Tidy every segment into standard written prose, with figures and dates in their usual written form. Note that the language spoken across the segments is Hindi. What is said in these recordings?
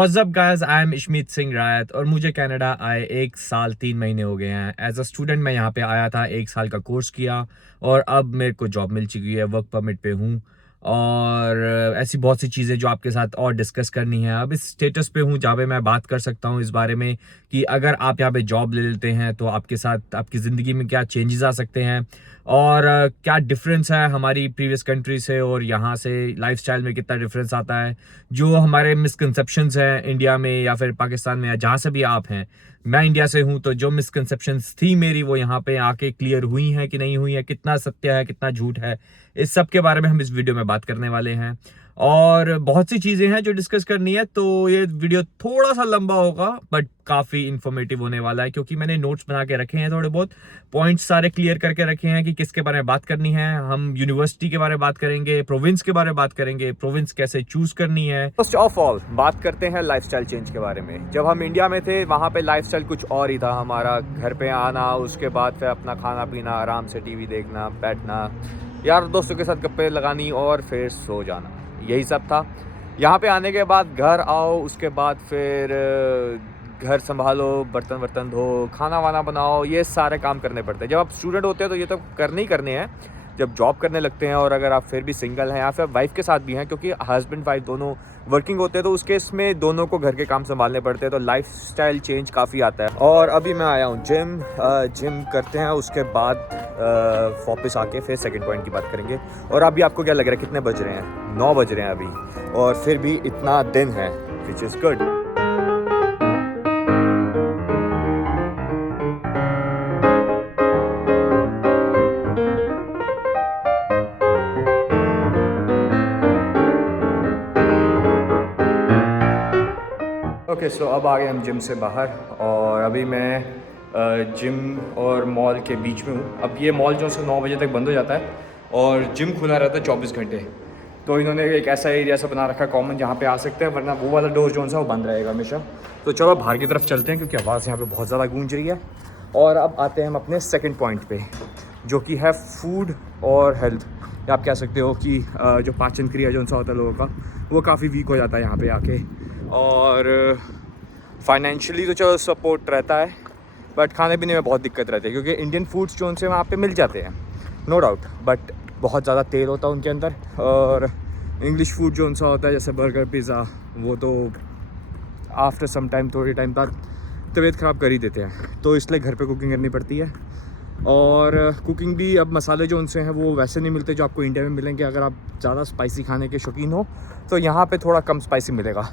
What's up guys, I am Ishmeet Singh Rayat और मुझे कनाडा आए 1 साल 3 महीने हो गए हैं। एज अ स्टूडेंट मैं यहाँ पे आया था, 1 साल का कोर्स किया और अब मेरे को जॉब मिल चुकी है, वर्क परमिट पे हूँ। और ऐसी बहुत सी चीज़ें जो आपके साथ और डिस्कस करनी है। अब इस स्टेटस पे हूँ जहाँ पे मैं बात कर सकता हूँ इस बारे में कि अगर आप यहाँ पे जॉब ले लेते हैं तो आपके साथ आपकी ज़िंदगी में क्या चेंजेस आ सकते हैं और क्या डिफरेंस है हमारी प्रीवियस कंट्री से और यहाँ से लाइफस्टाइल में कितना डिफरेंस आता है। जो हमारे मिसकंसेप्शंस हैं इंडिया में या फिर पाकिस्तान में या जहाँ से भी आप हैं, मैं इंडिया से हूँ, तो जो मिसकंसेप्शंस थी मेरी वो यहाँ पे आके क्लियर हुई हैं कि नहीं हुई है, कितना सत्य है कितना झूठ है, इस सब के बारे में हम इस वीडियो में बात करने वाले हैं। और बहुत सी चीज़ें हैं जो डिस्कस करनी है, तो ये वीडियो थोड़ा सा लंबा होगा बट काफ़ी इंफॉर्मेटिव होने वाला है क्योंकि मैंने नोट्स बना के रखे हैं, थोड़े बहुत पॉइंट्स सारे क्लियर करके रखे हैं कि किसके बारे में बात करनी है। हम यूनिवर्सिटी के बारे में बात करेंगे, प्रोविंस के बारे में बात करेंगे, प्रोविंस कैसे चूज करनी है। फर्स्ट ऑफ ऑल बात करते हैं लाइफस्टाइल चेंज के बारे में। जब हम इंडिया में थे वहाँ पे लाइफस्टाइल कुछ और ही था हमारा। घर पे आना, उसके बाद फिर अपना खाना पीना, आराम से टीवी देखना, बैठना, यार दोस्तों के साथ गप्पे लगानी और फिर सो जाना, यही सब था। यहाँ पे आने के बाद घर आओ, उसके बाद फिर घर संभालो, बर्तन वर्तन धो, खाना वाना बनाओ, ये सारे काम करने पड़ते हैं। जब आप स्टूडेंट होते हैं तो ये तो करने ही करने हैं। जब जॉब करने लगते हैं और अगर आप फिर भी सिंगल हैं या फिर वाइफ के साथ भी हैं, क्योंकि हस्बैंड वाइफ दोनों वर्किंग होते हैं, तो उस केस में दोनों को घर के काम संभालने पड़ते हैं, तो लाइफ स्टाइल चेंज काफ़ी आता है। और अभी मैं आया हूँ जिम करते हैं, उसके बाद वापस आके फिर सेकंड पॉइंट की बात करेंगे। और अभी आपको क्या लग रहा है कितने बज रहे हैं? 9 बज रहे हैं अभी, और फिर भी इतना दिन है, which is good. Okay so अब आ गए हम जिम से बाहर और अभी मैं जिम और मॉल के बीच में हूँ। अब ये मॉल जो है 9 बजे तक बंद हो जाता है और जिम खुला रहता है 24 घंटे। तो इन्होंने एक ऐसा एरिया सा बना रखा है कॉमन, जहाँ पे आ सकते हैं, वरना वो वाला डोर जो है वो बंद रहेगा हमेशा। तो चलो बाहर की तरफ चलते हैं क्योंकि आवाज़ यहाँ पे बहुत ज़्यादा गूंज रही है। और अब आते हैं हम अपने सेकेंड पॉइंट पे, जो कि है फूड और हेल्थ। या आप कह सकते हो कि जो पाचन क्रिया जो सा होता है लोगों का, वो काफ़ी वीक हो जाता है यहाँ पे आके। और फाइनेंशियली तो चलो सपोर्ट रहता है, बट खाने पीने में बहुत दिक्कत रहती है क्योंकि इंडियन फूड्स जो उनसे वहाँ पे मिल जाते हैं, नो डाउट, बट बहुत ज़्यादा तेल होता है उनके अंदर। और इंग्लिश फूड जो उनसा होता है जैसे बर्गर, पिज़्ज़ा, वो तो आफ्टर सम टाइम, थोड़े टाइम बाद तबीयत ख़राब कर ही देते हैं। तो इसलिए घर पे कुकिंग करनी पड़ती है। और कुकिंग भी, अब मसाले जो उनसे हैं वो वैसे नहीं मिलते जो आपको इंडिया में मिलेंगे। अगर आप ज़्यादा स्पाइसी खाने के शौकीन हो तो यहाँ पे थोड़ा कम स्पाइसी मिलेगा।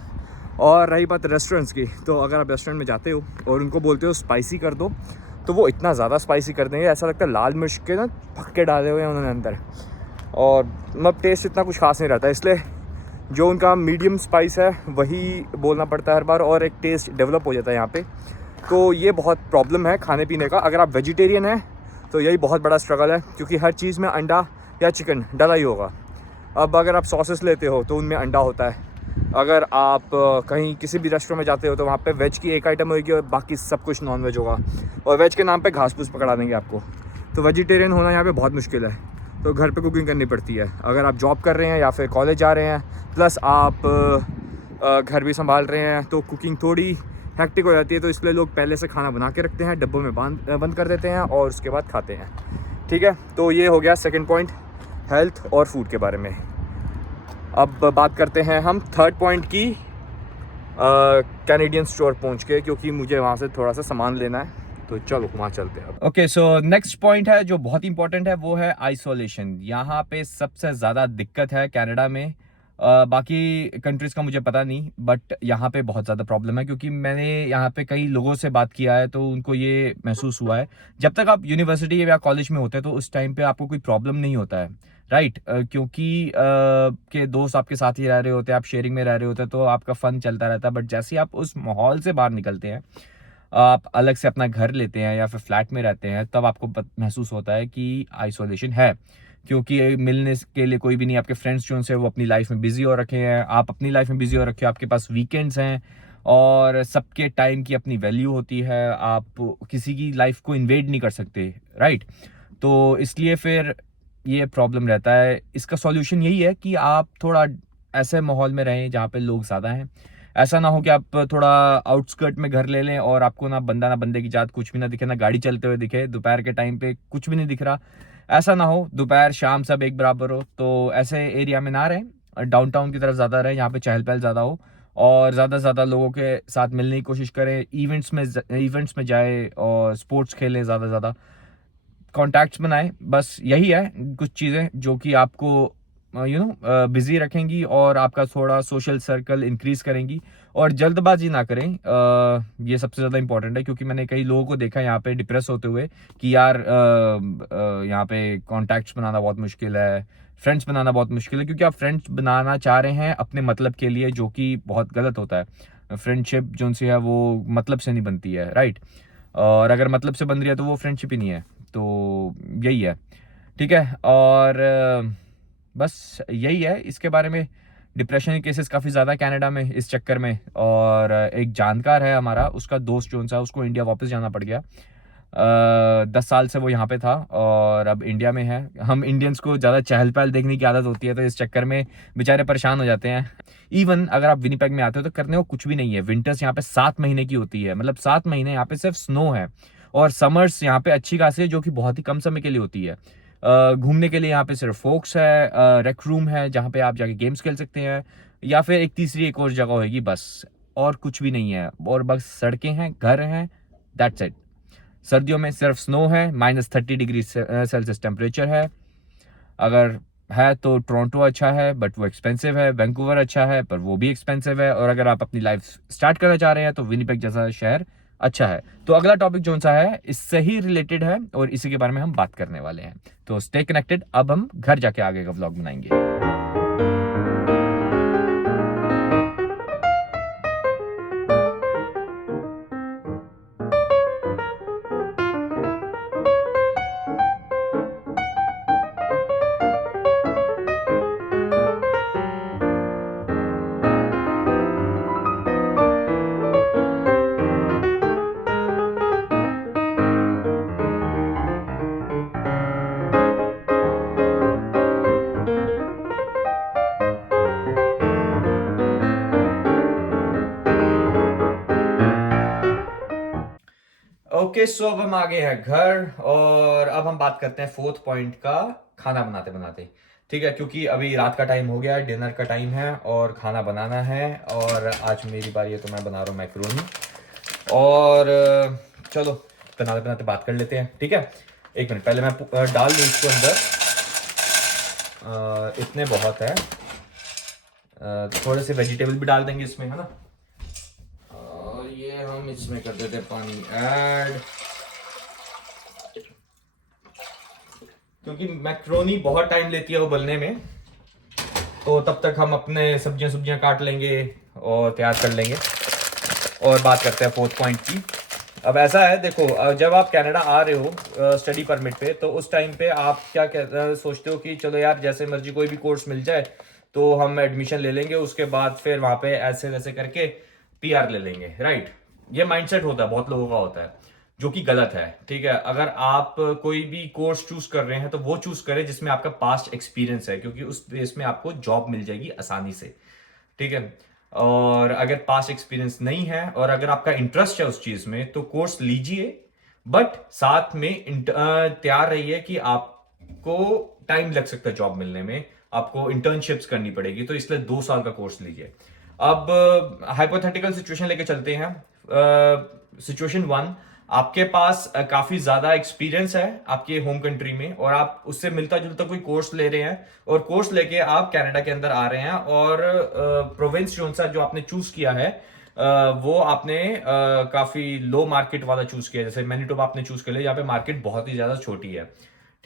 और रही बात रेस्टोरेंट्स की, तो अगर आप रेस्टोरेंट में जाते हो और उनको बोलते हो स्पाइसी कर दो, तो वो इतना ज़्यादा स्पाइसी कर देंगे, ऐसा लगता है लाल मिर्च के ना पक्के डाले हुए हैं उन्होंने अंदर। और मतलब टेस्ट इतना कुछ खास नहीं रहता, इसलिए जो उनका मीडियम स्पाइस है वही बोलना पड़ता है हर बार, और एक टेस्ट डेवलप हो जाता है यहाँ पे। तो ये बहुत प्रॉब्लम है खाने पीने का। अगर आप वेजिटेरियन हैं तो यही बहुत बड़ा स्ट्रगल है, क्योंकि हर चीज़ में अंडा या चिकन डला ही होगा। अब अगर आप सॉसेस लेते हो तो उनमें अंडा होता है। अगर आप कहीं किसी भी रेस्टोरेंट में जाते हो तो वहाँ पे वेज की एक आइटम होगी और बाकी सब कुछ नॉन वेज होगा, और वेज के नाम पे घास फूस पकड़ा देंगे आपको। तो वेजिटेरियन होना यहाँ पे बहुत मुश्किल है। तो घर पे कुकिंग करनी पड़ती है अगर आप जॉब कर रहे हैं या फिर कॉलेज जा रहे हैं, प्लस आप घर भी संभाल रहे हैं, तो कुकिंग थोड़ी हेक्टिक हो जाती है। तो इसलिए लोग पहले से खाना बना के रखते हैं, डब्बों में बंद कर देते हैं और उसके बाद खाते हैं। ठीक है, तो ये हो गया सेकंड पॉइंट, हेल्थ और फूड के बारे में। अब बात करते हैं हम थर्ड पॉइंट की, कैनेडियन स्टोर पहुंच के, क्योंकि मुझे वहाँ से थोड़ा सा सामान लेना है, तो चलो वहाँ चलते हैं। ओके सो नेक्स्ट पॉइंट है जो बहुत इंपॉर्टेंट है, वो है आइसोलेशन। यहाँ पे सबसे ज़्यादा दिक्कत है कनाडा में। बाकी कंट्रीज़ का मुझे पता नहीं, बट यहाँ पे बहुत ज़्यादा प्रॉब्लम है क्योंकि मैंने यहाँ पे कई लोगों से बात किया है तो उनको ये महसूस हुआ है। जब तक आप यूनिवर्सिटी या कॉलेज में होते हैं तो उस टाइम पे आपको कोई प्रॉब्लम नहीं होता है, राइट। क्योंकि के दोस्त आपके साथ ही रह रहे होते हैं, आप शेयरिंग में रह रहे होते हैं, तो आपका फन चलता रहता है। बट जैसे ही आप उस माहौल से बाहर निकलते हैं, आप अलग से अपना घर लेते हैं या फिर फ्लैट में रहते हैं, तब आपको महसूस होता है कि आइसोलेशन है, क्योंकि मिलने के लिए कोई भी नहीं। आपके फ्रेंड्स जो उनसे वो अपनी लाइफ में बिजी हो रखे हैं, आप अपनी लाइफ में बिजी हो रखे हो, आपके पास वीकेंड्स हैं और सबके टाइम की अपनी वैल्यू होती है। आप किसी की लाइफ को इन्वेड नहीं कर सकते, राइट। तो इसलिए फिर ये प्रॉब्लम रहता है। इसका सॉल्यूशन यही है कि आप थोड़ा ऐसे माहौल में रहें जहाँ पे लोग ज़्यादा हैं। ऐसा ना हो कि आप थोड़ा आउटस्कर्ट में घर ले लें और आपको ना बंदे की जात कुछ भी ना दिखे, ना गाड़ी चलते हुए दिखे, दोपहर के टाइम पे कुछ भी नहीं दिख रहा। ऐसा ना हो, दोपहर शाम सब एक बराबर हो। तो ऐसे एरिया में ना रहें, डाउनटाउन की तरफ ज़्यादा रहें, यहाँ पे चहल पहल ज़्यादा हो, और ज़्यादा से ज़्यादा लोगों के साथ मिलने की कोशिश करें, इवेंट्स में जाए और स्पोर्ट्स खेलें, ज़्यादा से ज़्यादा कॉन्टैक्ट्स बनाएं। बस यही है कुछ चीज़ें जो कि आपको बिजी रखेंगी और आपका थोड़ा सोशल सर्कल इंक्रीज करेंगी। और जल्दबाजी ना करें, ये सबसे ज़्यादा इंपॉर्टेंट है, क्योंकि मैंने कई लोगों को देखा यहाँ पे डिप्रेस होते हुए कि यार यहाँ पे कॉन्टैक्ट्स बनाना बहुत मुश्किल है, फ्रेंड्स बनाना बहुत मुश्किल है, क्योंकि आप फ्रेंड्स बनाना चाह रहे हैं अपने मतलब के लिए, जो कि बहुत गलत होता है। फ्रेंडशिप जो सी है वो मतलब से नहीं बनती है, राइट। और अगर मतलब से बन रही है तो वो फ्रेंडशिप ही नहीं है। तो यही है, ठीक है। और बस यही है इसके बारे में। डिप्रेशन के केसेस काफ़ी ज़्यादा कनाडा में इस चक्कर में। और एक जानकार है हमारा, उसका दोस्त जो सा, उसको इंडिया वापस जाना पड़ गया। 10 साल से वो यहाँ पे था और अब इंडिया में है। हम इंडियंस को ज़्यादा चहल पहल देखने की आदत होती है, तो इस चक्कर में बेचारे परेशान हो जाते हैं। इवन अगर आप विनीपेग में आते हो तो करने को कुछ भी नहीं है। विंटर्स यहाँ पे 7 महीने की होती है, मतलब 7 महीने यहाँ पे सिर्फ स्नो है। और समर्स यहाँ पे अच्छी खासी है, जो कि बहुत ही कम समय के लिए होती है। घूमने के लिए यहाँ पे सिर्फ फोक्स है, रेक रूम है जहाँ पे आप जाके गेम्स खेल सकते हैं, या फिर एक तीसरी एक और जगह होगी, बस। और कुछ भी नहीं है, और बस सड़कें हैं, घर हैं, दैट्स इट। सर्दियों में सिर्फ स्नो है, -30 डिग्री सेल्सियस टेम्परेचर है। अगर है तो टोरंटो अच्छा है, बट वो एक्सपेंसिव है। वैंकूवर अच्छा है, पर वो भी एक्सपेंसिव है। और अगर आप अपनी लाइफ स्टार्ट करना चाह रहे हैं तो विनीपेग जैसा शहर अच्छा है। तो अगला टॉपिक जो सा है इससे ही रिलेटेड है और इसी के बारे में हम बात करने वाले हैं। तो स्टे कनेक्टेड। अब हम घर जाके आगे का व्लॉग बनाएंगे। ओके, सो अब हम आ गए हैं घर, और अब हम बात करते हैं फोर्थ पॉइंट का, खाना बनाते बनाते। ठीक है, क्योंकि अभी रात का टाइम हो गया, डिनर का टाइम है और खाना बनाना है। और आज मेरी बारी है, तो मैं बना रहा हूँ मैक्रोनी। और चलो बनाते बनाते बात कर लेते हैं, ठीक है। एक मिनट, पहले मैं डाल दूँ इसको अंदर। इतने बहुत है। थोड़े से वेजिटेबल भी डाल देंगे इसमें, है ना। और ये हम इसमें कर देते हैं पानी ऐड, क्योंकि मैक्रोनी बहुत टाइम लेती है उबलने में। तो तब तक हम अपने सब्जियां सब्जियां काट लेंगे और तैयार कर लेंगे। और बात करते हैं फोर्थ पॉइंट की। अब ऐसा है, देखो, जब आप कनाडा आ रहे हो स्टडी परमिट पे, तो उस टाइम पे आप क्या सोचते हो कि चलो यार जैसे मर्जी कोई भी कोर्स मिल जाए तो हम एडमिशन ले लेंगे, उसके बाद फिर वहां पे ऐसे वैसे करके पीआर ले लेंगे, राइट। ये माइंडसेट होता है, बहुत लोगों का होता है, जो कि गलत है। ठीक है, अगर आप कोई भी कोर्स चूज कर रहे हैं तो वो चूज करें जिसमें आपका पास्ट एक्सपीरियंस है, क्योंकि उस बेस में आपको जॉब मिल जाएगी आसानी से। ठीक है। और अगर पास्ट एक्सपीरियंस नहीं है और अगर आपका इंटरेस्ट है उस चीज में, तो कोर्स लीजिए, बट साथ में तैयार रहिए कि आपको टाइम लग सकता है जॉब मिलने में, आपको इंटर्नशिप्स करनी पड़ेगी, तो इसलिए 2 साल का कोर्स लीजिए। अब हाइपोथेटिकल सिचुएशन लेके चलते हैं। सिचुएशन 1, आपके पास काफी ज्यादा एक्सपीरियंस है आपके होम कंट्री में, और आप उससे मिलता जुलता कोई कोर्स ले रहे हैं, और कोर्स लेके आप कनाडा के अंदर आ रहे हैं, और प्रोविंस जो आपने चूज किया है वो आपने काफी लो मार्केट वाला चूज किया, जैसे मैनिटोबा आपने चूज कर लिया, यहाँ पे मार्केट बहुत ही ज्यादा छोटी है।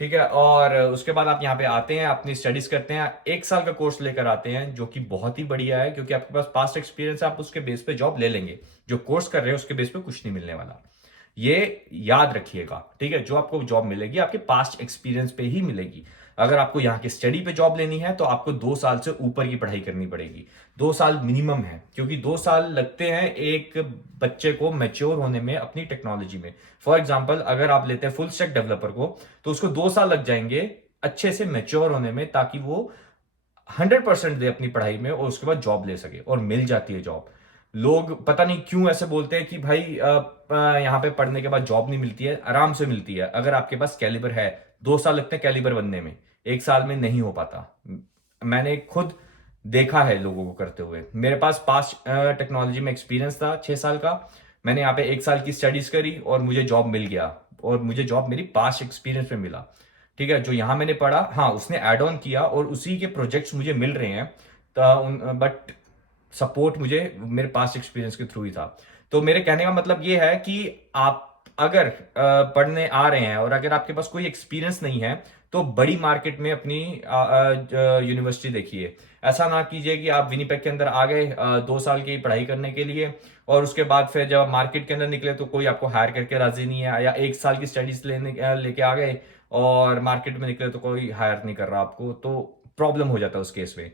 ठीक है, और उसके बाद आप यहाँ पे आते हैं, अपनी स्टडीज करते हैं, 1 साल का कोर्स लेकर आते हैं, जो कि बहुत ही बढ़िया है, क्योंकि आपके पास पास्ट एक्सपीरियंस है, आप उसके बेस पे जॉब ले लेंगे। जो कोर्स कर रहे हैं उसके बेस पे कुछ नहीं मिलने वाला, ये याद रखिएगा। ठीक है, जो आपको जॉब मिलेगी आपके पास्ट एक्सपीरियंस पे ही मिलेगी। अगर आपको यहाँ की स्टडी पे जॉब लेनी है तो आपको 2 साल से ऊपर की पढ़ाई करनी पड़ेगी। 2 साल मिनिमम है, क्योंकि 2 साल लगते हैं एक बच्चे को मैच्योर होने में अपनी टेक्नोलॉजी में। फॉर एग्जाम्पल, अगर आप लेते हैं फुल स्टैक डेवलपर को, तो उसको 2 साल लग जाएंगे अच्छे से मैच्योर होने में, ताकि वो 100% दे अपनी पढ़ाई में और उसके बाद जॉब ले सके, और मिल जाती है जॉब। लोग पता नहीं क्यों ऐसे बोलते हैं कि भाई यहाँ पे पढ़ने के बाद जॉब नहीं मिलती है। आराम से मिलती है अगर आपके पास कैलिबर है। 2 साल लगते हैं कैलिबर बनने में, 1 साल में नहीं हो पाता। मैंने खुद देखा है लोगों को करते हुए। मेरे पास पास्ट टेक्नोलॉजी में एक्सपीरियंस था 6 साल का। मैंने यहाँ पे 1 साल की स्टडीज करी और मुझे जॉब मिल गया, और मुझे जॉब मेरी पास्ट एक्सपीरियंस में मिला। ठीक है, जो यहाँ मैंने पढ़ा, हाँ उसने ऐड ऑन किया और उसी के प्रोजेक्ट्स मुझे मिल रहे हैं, बट सपोर्ट मुझे मेरे पास्ट एक्सपीरियंस के थ्रू ही था। तो मेरे कहने का मतलब ये है कि आप अगर पढ़ने आ रहे हैं और अगर आपके पास कोई एक्सपीरियंस नहीं है, तो बड़ी मार्केट में अपनी यूनिवर्सिटी देखिए। ऐसा ना कीजिए कि आप विनीपेग के अंदर आ गए 2 साल की पढ़ाई करने के लिए, और उसके बाद फिर जब मार्केट के अंदर निकले तो कोई आपको हायर करके राजी नहीं है, या 1 साल की स्टडीज लेके आ गए और मार्केट में निकले तो कोई हायर नहीं कर रहा आपको, तो प्रॉब्लम हो जाता है उस केस में।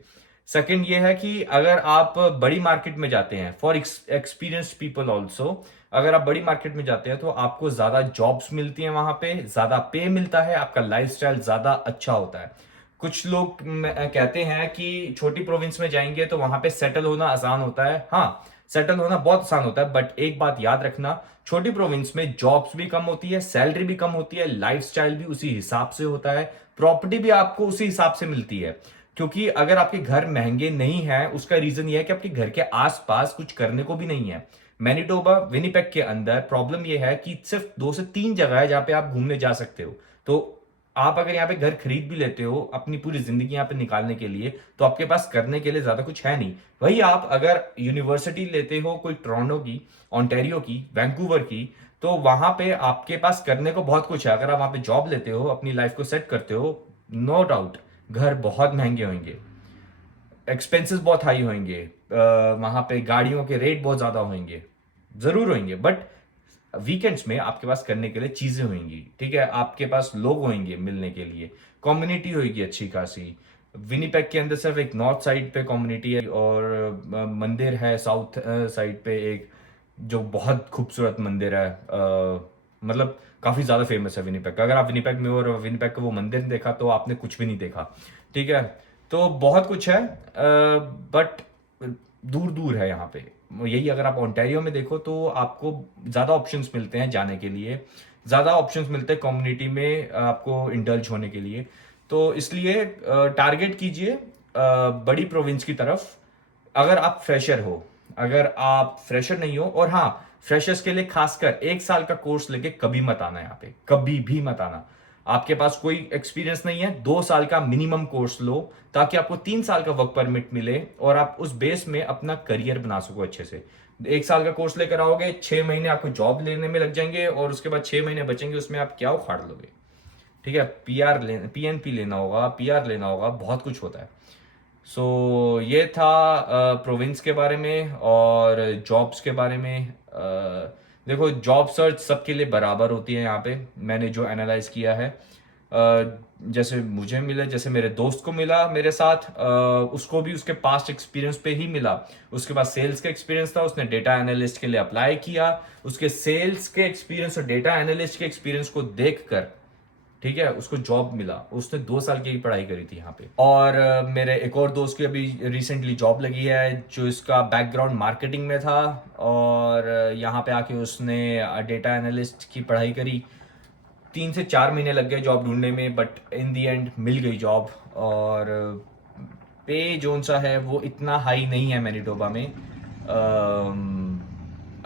सेकंड ये है कि अगर आप बड़ी मार्केट में जाते हैं, फॉर एक्सपीरियंस्ड पीपल ऑल्सो, अगर आप बड़ी मार्केट में जाते हैं तो आपको ज्यादा जॉब्स मिलती हैं, वहां पे ज्यादा पे मिलता है, आपका लाइफस्टाइल ज्यादा अच्छा होता है। कुछ लोग कहते हैं कि छोटी प्रोविंस में जाएंगे तो वहां पे सेटल होना आसान होता है। हाँ, सेटल होना बहुत आसान होता है, बट एक बात याद रखना, छोटी प्रोविंस में जॉब्स भी कम होती है, सैलरी भी कम होती है, लाइफस्टाइल भी उसी हिसाब से होता है, प्रॉपर्टी भी आपको उसी हिसाब से मिलती है। क्योंकि अगर आपके घर महंगे नहीं है, उसका रीजन ये है कि आपके घर के आसपास कुछ करने को भी नहीं है। मैनिटोबा विनीपेग के अंदर प्रॉब्लम यह है कि सिर्फ 2 से 3 जगह है जहां पे आप घूमने जा सकते हो। तो आप अगर यहाँ पे घर खरीद भी लेते हो अपनी पूरी जिंदगी यहाँ पे निकालने के लिए, तो आपके पास करने के लिए ज्यादा कुछ है नहीं। वही आप अगर यूनिवर्सिटी लेते हो कोई टोरंटो की, ऑन्टेरियो की, वैंकूवर की, तो वहां पे आपके पास करने को बहुत कुछ है। अगर आप वहां पे जॉब लेते हो, अपनी लाइफ को सेट करते हो, नो डाउट घर बहुत महंगे होंगे, एक्सपेंसेस बहुत हाई होंगे, वहां पे गाड़ियों के रेट बहुत ज्यादा होंगे, जरूर होंगे, बट वीकेंड्स में आपके पास करने के लिए चीजें होंगी। ठीक है, आपके पास लोग होंगे मिलने के लिए, कम्युनिटी होगी अच्छी खासी। विनीपेग के अंदर सिर्फ एक नॉर्थ साइड पे कम्युनिटी है, और मंदिर है साउथ साइड पे एक, जो बहुत खूबसूरत मंदिर है। मतलब काफी ज्यादा फेमस है विनीपेग का। अगर आप विनीपेग में हो और विनीपेग का वो मंदिर देखा तो आपने कुछ भी नहीं देखा। ठीक है, तो बहुत कुछ है, बट दूर दूर है यहाँ पे। यही अगर आप ओंटारियो में देखो तो आपको ज्यादा ऑप्शंस मिलते हैं जाने के लिए, ज्यादा ऑप्शंस मिलते हैं कम्युनिटी में आपको इंडल्ज होने के लिए। तो इसलिए टारगेट कीजिए बड़ी प्रोविंस की तरफ, अगर आप फ्रेशर हो। अगर आप फ्रेशर नहीं हो, और हाँ, फ्रेशर्स के लिए खासकर 1 साल का कोर्स लेके कभी मत आना यहाँ पे, कभी भी मत आना। आपके पास कोई एक्सपीरियंस नहीं है, 2 साल का मिनिमम कोर्स लो, ताकि आपको 3 साल का वर्क परमिट मिले और आप उस बेस में अपना करियर बना सको अच्छे से। 1 साल का कोर्स लेकर आओगे, 6 महीने आपको जॉब लेने में लग जाएंगे, और उसके बाद 6 महीने बचेंगे, उसमें आप क्या उखाड़ लोगे। ठीक है, पीएनपी लेना होगा, पीआर लेना होगा, बहुत कुछ होता है। सो ये था प्रोविंस के बारे में और जॉब्स के बारे में। देखो, जॉब सर्च सबके लिए बराबर होती है यहाँ पे, मैंने जो एनालाइज किया है। जैसे मुझे मिला, जैसे मेरे दोस्त को मिला मेरे साथ, उसको भी उसके पास्ट एक्सपीरियंस पे ही मिला। उसके पास सेल्स का एक्सपीरियंस था, उसने डेटा एनालिस्ट के लिए अप्लाई किया, उसके सेल्स के एक्सपीरियंस और डेटा एनालिस्ट के एक्सपीरियंस को देखकर, ठीक है, उसको जॉब मिला। उसने 2 साल की पढ़ाई करी थी यहाँ पे। और मेरे एक और दोस्त की अभी रिसेंटली जॉब लगी है, जो इसका बैकग्राउंड मार्केटिंग में था, और यहाँ पे आके उसने डेटा एनालिस्ट की पढ़ाई करी। 3 से 4 महीने लग गए जॉब ढूंढने में, बट इन दी एंड मिल गई जॉब। और पे जोन सा है वो इतना हाई नहीं है मैनिटोबा में।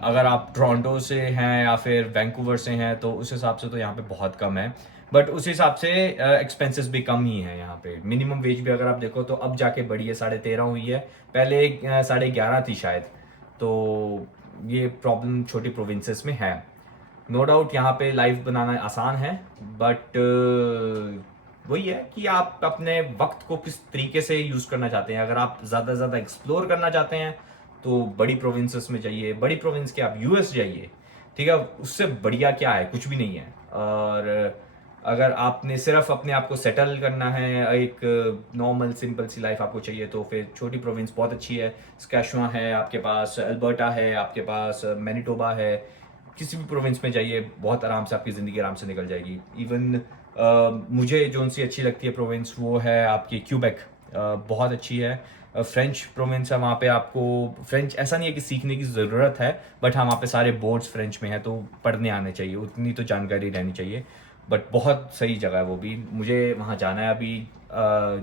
अगर आप टोरंटो से हैं या फिर वैंकूवर से हैं तो उस हिसाब से तो यहाँ पे बहुत कम है, बट उस हिसाब से एक्सपेंसेस भी कम ही है यहाँ पे। मिनिमम वेज भी अगर आप देखो तो अब जाके बढ़ी है, 13.5 हुई है, पहले 11.5 थी शायद। तो ये प्रॉब्लम छोटी प्रोविंसेस में है। नो डाउट यहाँ पे लाइफ बनाना आसान है, बट वही है कि आप अपने वक्त को किस तरीके से यूज करना चाहते हैं। अगर आप ज्यादा ज्यादा एक्सप्लोर करना चाहते हैं तो बड़ी प्रोविंसेस में जाइए, बड़ी प्रोविंस के आप यूएस जाइए। ठीक है, उससे बढ़िया क्या है, कुछ भी नहीं है। और अगर आपने सिर्फ अपने आप को सेटल करना है, एक नॉर्मल सिंपल सी लाइफ आपको चाहिए, तो फिर छोटी प्रोविंस बहुत अच्छी है। स्कैशुआ है आपके पास, अल्बर्टा है आपके पास, मैनिटोबा है। किसी भी प्रोविंस में जाइए, बहुत आराम से आपकी ज़िंदगी आराम से निकल जाएगी। इवन मुझे जो सी अच्छी लगती है प्रोविंस, वो है आपकी क्यूबेक। बहुत अच्छी है। फ्रेंच प्रोविंस है, वहाँ पे आपको फ्रेंच ऐसा नहीं है कि सीखने की ज़रूरत है, बट हाँ वहाँ पे सारे बोर्ड्स फ्रेंच में हैं, तो पढ़ने आने चाहिए, उतनी तो जानकारी रहनी चाहिए। बट बहुत सही जगह है वो भी, मुझे वहाँ जाना है अभी।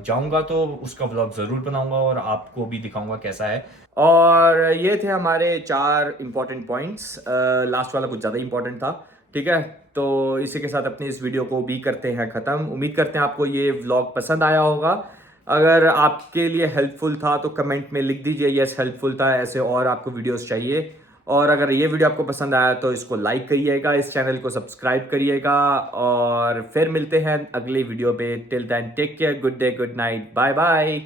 जाऊँगा तो उसका व्लॉग ज़रूर बनाऊँगा और आपको भी दिखाऊँगा कैसा है। और ये थे हमारे 4 इंपॉर्टेंट पॉइंट्स। लास्ट वाला कुछ ज़्यादा इंपॉर्टेंट था, ठीक है। तो इसी के साथ अपनी इस वीडियो को भी करते हैं ख़त्म। उम्मीद करते हैं आपको ये व्लॉग पसंद आया होगा। अगर आपके लिए हेल्पफुल था तो कमेंट में लिख दीजिए यस हेल्पफुल था, ऐसे और आपको वीडियोस चाहिए। और अगर ये वीडियो आपको पसंद आया तो इसको लाइक करिएगा, इस चैनल को सब्सक्राइब करिएगा, और फिर मिलते हैं अगली वीडियो पे। Till then take care, good day, good night, bye bye.